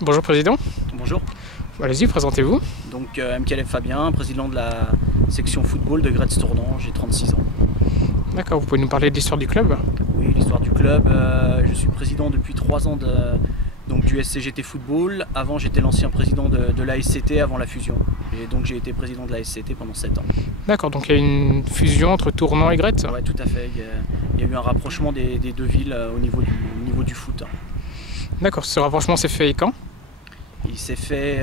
Bonjour Président, Bonjour, allez-y, présentez-vous. donc MKLF Fabien, président de la section football de Gretz-Tournant, j'ai 36 ans. D'accord, vous pouvez nous parler de l'histoire du club? Oui, l'histoire du club, je suis président depuis 3 ans donc du SCGT Football. Avant j'étais l'ancien président de la SCT avant la fusion. Et donc j'ai été président de la SCT pendant 7 ans. D'accord, donc il y a une fusion entre Tournant et Gretz? Ouais, tout à fait, il y a eu un rapprochement des deux villes au niveau du foot. D'accord, ce rapprochement s'est fait quand? Il s'est fait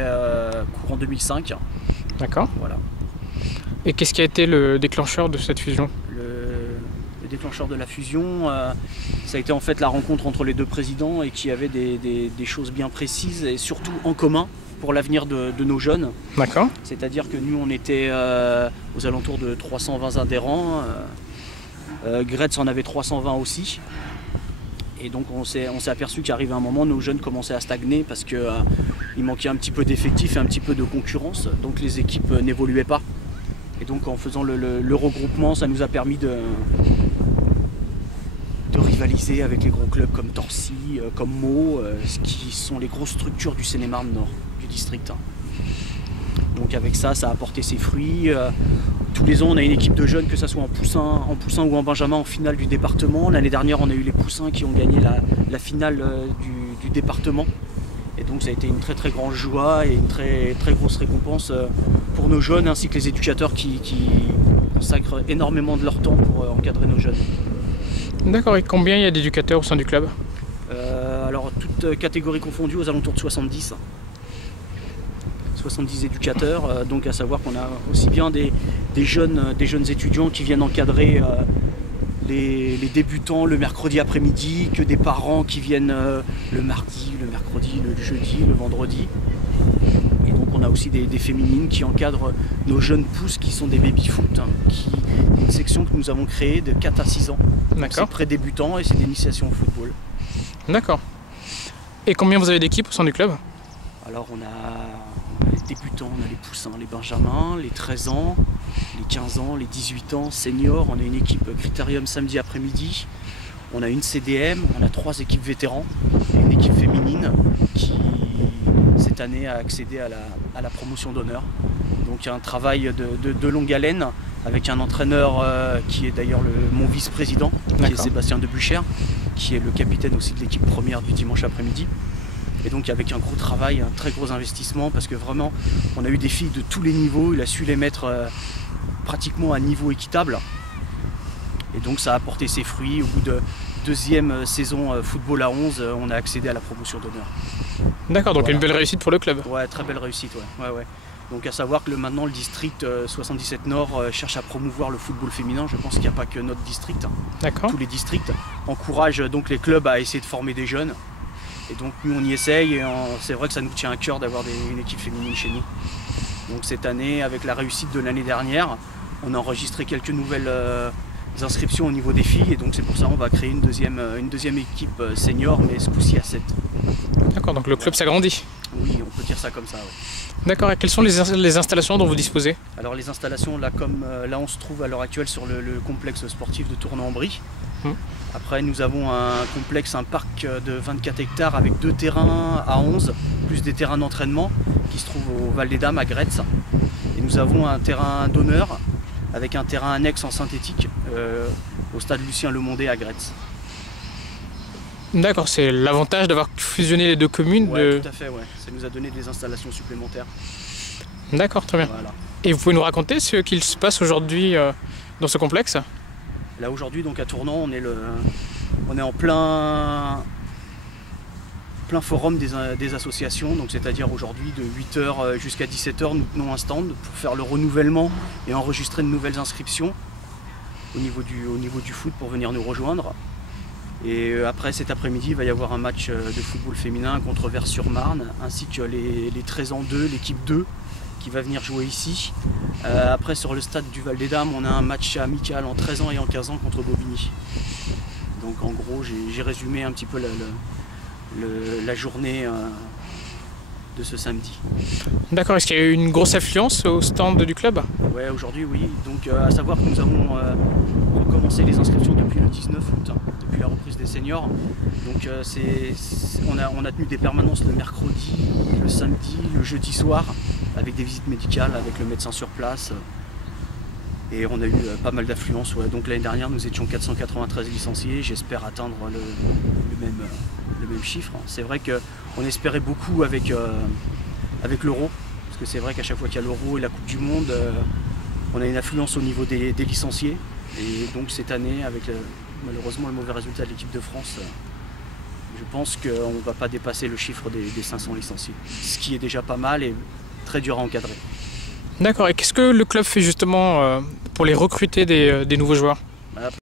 courant 2005. D'accord. Voilà. Et qu'est-ce qui a été le déclencheur de cette fusion? Le déclencheur de la fusion, ça a été en fait la rencontre entre les deux présidents et qui avaient des choses bien précises et surtout en commun pour l'avenir de nos jeunes. D'accord. C'est-à-dire que nous on était aux alentours de 320 adhérents, Gretz en avait 320 aussi. Et donc on s'est aperçu qu'arrivé un moment, nos jeunes commençaient à stagner parce qu'il manquait un petit peu d'effectifs et un petit peu de concurrence. Donc les équipes n'évoluaient pas. Et donc en faisant le regroupement, ça nous a permis de rivaliser avec les gros clubs comme Torcy, comme Meaux, qui sont les grosses structures du Seine-et-Marne Nord, du district. Donc avec ça, ça a apporté ses fruits. Tous les ans, on a une équipe de jeunes, que ce soit en poussin ou en benjamin, en finale du département. L'année dernière, on a eu les poussins qui ont gagné la finale du département. Et donc ça a été une très très grande joie et une très très grosse récompense pour nos jeunes, ainsi que les éducateurs qui consacrent énormément de leur temps pour encadrer nos jeunes. D'accord, et combien il y a d'éducateurs au sein du club? Alors toutes catégories confondues, aux alentours de 70. 70 éducateurs, donc à savoir qu'on a aussi bien des jeunes étudiants qui viennent encadrer les débutants le mercredi après-midi, que des parents qui viennent le mardi, le mercredi, le jeudi, le vendredi. Et donc on a aussi des féminines qui encadrent nos jeunes pousses qui sont des baby-foot, une section que nous avons créée de 4 à 6 ans. C'est pré-débutant et c'est d'initiation au football. D'accord. Et combien vous avez d'équipes au sein du club? Alors on a les débutants, on a les poussins, les benjamins, les 13 ans, les 15 ans, les 18 ans, seniors. On a une équipe Critérium samedi après-midi. On a une CDM, on a 3 équipes vétérans, et une équipe féminine qui cette année a accédé à la promotion d'honneur. Donc il y a un travail de longue haleine avec un entraîneur qui est d'ailleurs mon vice-président, qui est Sébastien Debuchère, qui est le capitaine aussi de l'équipe première du dimanche après-midi. Et donc avec un gros travail, un très gros investissement, parce que vraiment on a eu des filles de tous les niveaux, il a su les mettre pratiquement à niveau équitable. Et donc ça a apporté ses fruits. Au bout de deuxième saison football à 11, on a accédé à la promotion d'honneur. D'accord, donc une belle réussite pour le club. Ouais, très belle réussite, ouais. Donc à savoir que maintenant le district 77 Nord cherche à promouvoir le football féminin. Je pense qu'il n'y a pas que notre district. D'accord. Tous les districts encouragent donc les clubs à essayer de former des jeunes. Et donc nous on y essaye et c'est vrai que ça nous tient à cœur d'avoir une équipe féminine chez nous. Donc cette année, avec la réussite de l'année dernière, on a enregistré quelques nouvelles inscriptions au niveau des filles. Et donc c'est pour ça qu'on va créer une deuxième équipe senior, mais ce coup-ci à 7. D'accord, donc le club s'agrandit. Oui, on peut dire ça comme ça, ouais. D'accord, et quelles sont les installations dont vous disposez? Alors les installations, là on se trouve à l'heure actuelle sur le complexe sportif de Tournan-en-Brie. Après nous avons un parc de 24 hectares avec 2 terrains à 11, plus des terrains d'entraînement qui se trouvent au Val des Dames à Gretz. Et nous avons un terrain d'honneur avec un terrain annexe en synthétique au stade Lucien Lemondé à Gretz. D'accord, c'est l'avantage d'avoir fusionné les deux communes. Ouais, tout à fait, ouais. Ça nous a donné des installations supplémentaires. D'accord, très bien. Voilà. Et vous pouvez nous raconter ce qu'il se passe aujourd'hui dans ce complexe? Là aujourd'hui, donc à Tournant, on est en plein forum des associations. Donc c'est-à-dire aujourd'hui de 8h jusqu'à 17h, nous tenons un stand pour faire le renouvellement et enregistrer de nouvelles inscriptions au niveau du foot pour venir nous rejoindre. Et après cet après-midi, il va y avoir un match de football féminin contre Vers-sur-Marne, ainsi que les 13 ans 2, l'équipe 2, qui va venir jouer ici. Après sur le stade du Val des Dames, on a un match amical en 13 ans et en 15 ans contre Bobigny. Donc en gros, j'ai résumé un petit peu la journée de ce samedi. D'accord, est-ce qu'il y a eu une grosse affluence au stand du club? Ouais, aujourd'hui oui. Donc à savoir que nous avons recommencé les inscriptions depuis le 19 août, hein, depuis la reprise des seniors. Donc on a tenu des permanences le mercredi, le samedi, le jeudi soir, avec des visites médicales, avec le médecin sur place. Et on a eu pas mal d'affluence. Ouais. Donc l'année dernière, nous étions 493 licenciés. J'espère atteindre le même chiffre. C'est vrai qu'on espérait beaucoup avec l'Euro. Parce que c'est vrai qu'à chaque fois qu'il y a l'Euro et la Coupe du Monde, on a une affluence au niveau des licenciés. Et donc cette année, avec malheureusement le mauvais résultat de l'équipe de France, je pense qu'on ne va pas dépasser le chiffre des 500 licenciés. Ce qui est déjà pas mal et très dur à encadrer. D'accord, et qu'est-ce que le club fait justement pour les recruter des nouveaux joueurs ?